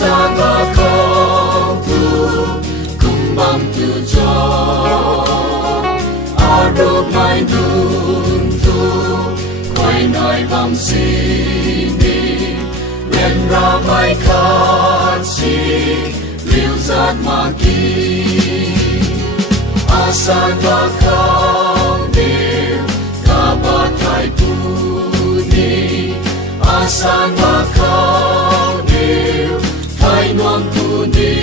ra mà không thu cùng bằng tu cho aru mai dun tu quay nói bằng sini ren ra mai khát si liu zat ma ki asan ba không điều cả ba thái tu ni asan ba không điều thái non tu ni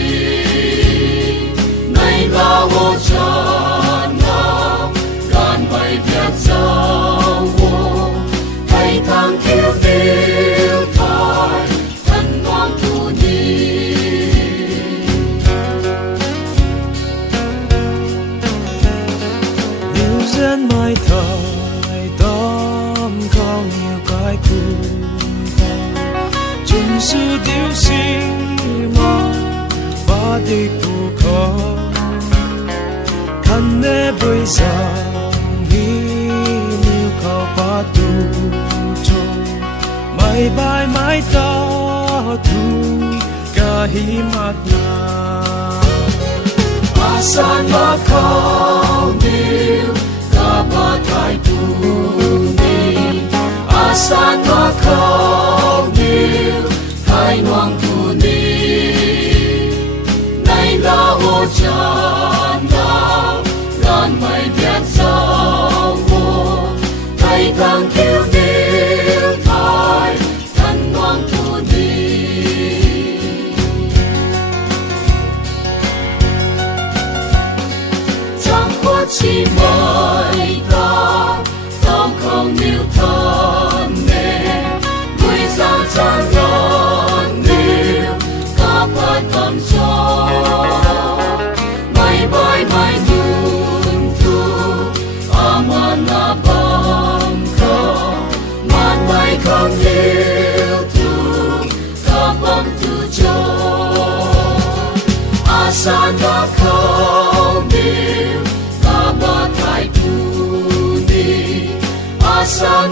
nay la wo cha na gan bay biết sao wo thay thang kêu tiêu thái thân non tu ni liu dân mai thời đom không nhiều cái cùng chung sư điêu si mà ba đi tu khó khăn nè bây giờ nghĩ liu khó ba tu cho mày bay mãi ta tu cả hi mặt na asan ba không điều cả ba thái tu ni asan ba không điều thái non tu ni nay la ô cha na gan mày biết sao wo thay thang kêu tiêu thái thân non tu ni chẳng có chi mời ta không yêu thân nè vui ra chẳng rộn liu cả ba tâm cho mày bay mày dun tu amana bam kho man mày không yêu tu cả bam tu cho asan ba không điều cả ba thái tu ni asan